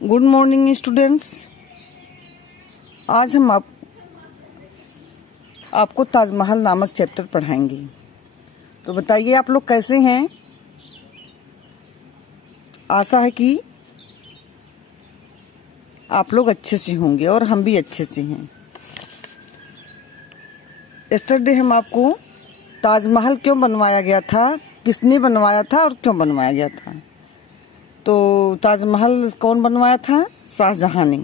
Good morning students. आज हम आपको ताजमहल नामक चैप्टर पढ़ाएंगे। तो बताइए आप लोग कैसे हैं। आशा है कि आप लोग अच्छे से होंगे और हम भी अच्छे से हैं। यस्टरडे हम आपको ताजमहल क्यों बनवाया गया था, किसने बनवाया था और क्यों बनवाया गया था। तो ताजमहल कौन बनवाया था? शाहजहां ने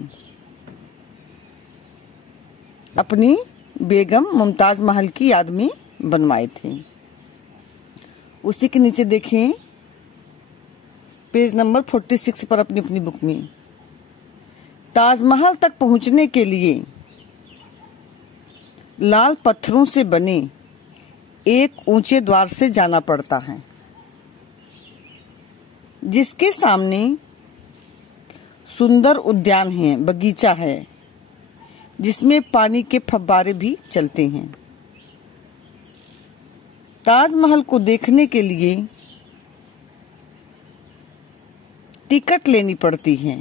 अपनी बेगम मुमताज महल की याद में बनवाए थे। उसी के नीचे देखें पेज नंबर 46 पर अपनी अपनी बुक में, ताजमहल तक पहुंचने के लिए लाल पत्थरों से बने एक ऊंचे द्वार से जाना पड़ता है, जिसके सामने सुंदर उद्यान है, बगीचा है, जिसमें पानी के फव्वारे भी चलते हैं। ताजमहल को देखने के लिए टिकट लेनी पड़ती है।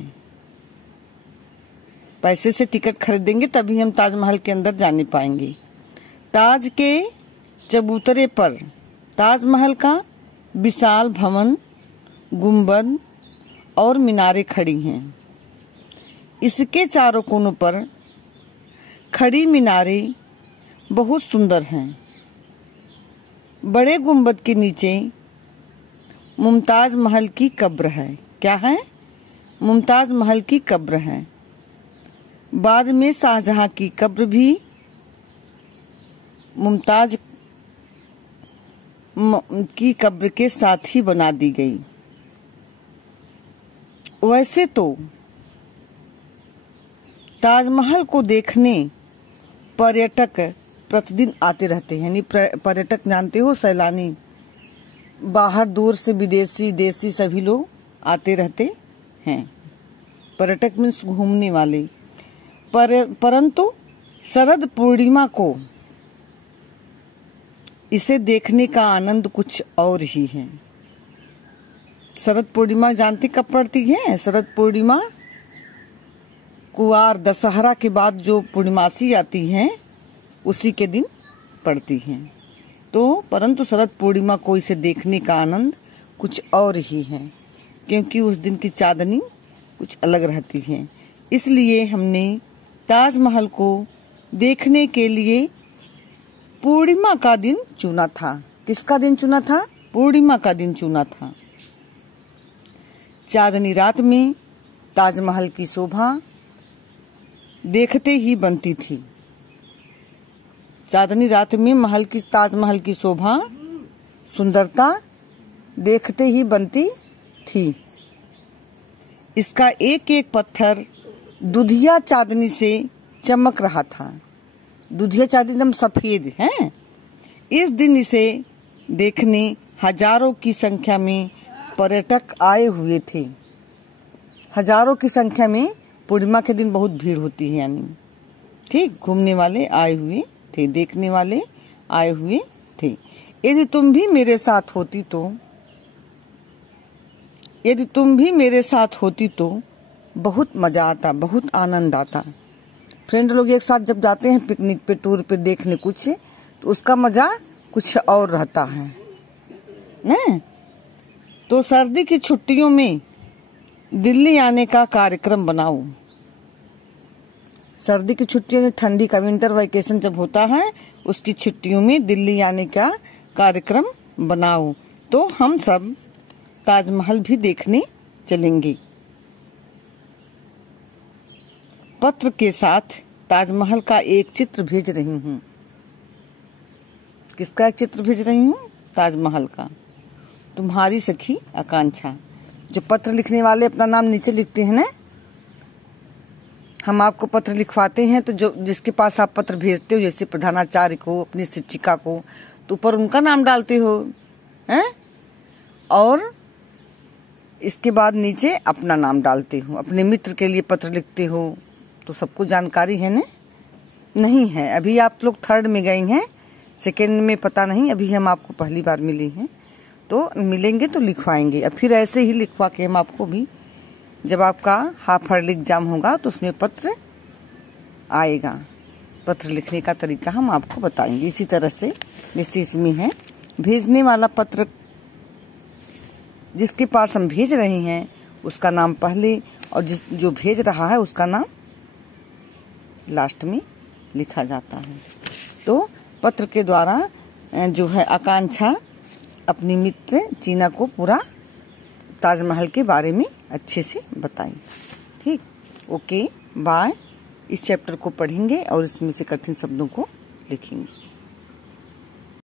पैसे से टिकट खरीदेंगे तभी हम ताजमहल के अंदर जाने पाएंगे। ताज के चबूतरे पर ताजमहल का विशाल भवन, गुंबद और मीनारें खड़ी हैं। इसके चारों कोनों पर खड़ी मीनारें बहुत सुंदर हैं। बड़े गुंबद के नीचे मुमताज महल की कब्र है। क्या है? मुमताज महल की कब्र है। बाद में शाहजहां की कब्र भी मुमताज की कब्र के साथ ही बना दी गई। वैसे तो ताजमहल को देखने पर्यटक प्रतिदिन आते रहते हैं। यानी पर्यटक जानते हो, सैलानी, बाहर दूर से विदेशी देशी सभी लोग आते रहते हैं। पर्यटक मीन्स घूमने वाले। परंतु शरद पूर्णिमा को इसे देखने का आनंद कुछ और ही है। शरद पूर्णिमा जानते कब पड़ती है? शरद पूर्णिमा कुवार दशहरा के बाद जो पूर्णिमासी आती है उसी के दिन पड़ती है। तो परंतु शरद पूर्णिमा को इसे देखने का आनंद कुछ और ही है, क्योंकि उस दिन की चांदनी कुछ अलग रहती है। इसलिए हमने ताजमहल को देखने के लिए पूर्णिमा का दिन चुना था। किसका दिन चुना था? पूर्णिमा का दिन चुना था। चांदनी रात में ताजमहल की शोभा देखते ही बनती थी। चांदनी रात में ताजमहल की शोभा, सुंदरता देखते ही बनती थी। इसका एक एक पत्थर दुधिया चांदनी से चमक रहा था। दुधिया चांदनी एकदम सफेद है। इस दिन इसे देखने हजारों की संख्या में पर्यटक आए हुए थे। हजारों की संख्या में पूर्णिमा के दिन बहुत भीड़ होती है। यानी ठीक, घूमने वाले आए हुए थे, देखने वाले आए हुए थे। यदि तुम भी मेरे साथ होती तो बहुत मजा आता, बहुत आनंद आता। फ्रेंड लोग एक साथ जब जाते हैं पिकनिक पे, टूर पे देखने कुछ, तो उसका मजा कुछ और रहता है ना। तो सर्दी की छुट्टियों में दिल्ली आने का कार्यक्रम बनाओ। सर्दी की छुट्टियों में, ठंडी का विंटर वैकेशन जब होता है, उसकी छुट्टियों में दिल्ली आने का कार्यक्रम बनाओ, तो हम सब ताजमहल भी देखने चलेंगे। पत्र के साथ ताजमहल का एक चित्र भेज रही हूँ। किसका एक चित्र भेज रही हूँ? ताजमहल का। तुम्हारी सखी आकांक्षा। जो पत्र लिखने वाले अपना नाम नीचे लिखते हैं ना, हम आपको पत्र लिखवाते हैं, तो जिसके पास आप पत्र भेजते हो, जैसे प्रधानाचार्य को, अपनी शिक्षिका को, तो ऊपर उनका नाम डालते हो हैं, और इसके बाद नीचे अपना नाम डालते हो। अपने मित्र के लिए पत्र लिखते हो, तो सबको जानकारी है ना? नहीं है। अभी आप लोग थर्ड में गए हैं, सेकेंड में पता नहीं। अभी हम आपको पहली बार मिले हैं, तो मिलेंगे तो लिखवाएंगे। अब फिर ऐसे ही लिखवा के हम आपको भी जब आपका हाफ ईयरली एग्जाम होगा तो उसमें पत्र आएगा। पत्र लिखने का तरीका हम आपको बताएंगे। इसी तरह से जैसे इसमें है, भेजने वाला पत्र जिसके पास हम भेज रहे हैं उसका नाम पहले और जो भेज रहा है उसका नाम लास्ट में लिखा जाता है। तो पत्र के द्वारा जो है आकांक्षा अपनी मित्र चीना को पूरा ताजमहल के बारे में अच्छे से बताई। ठीक, ओके, बाय। इस चैप्टर को पढ़ेंगे और इसमें से कठिन शब्दों को लिखेंगे।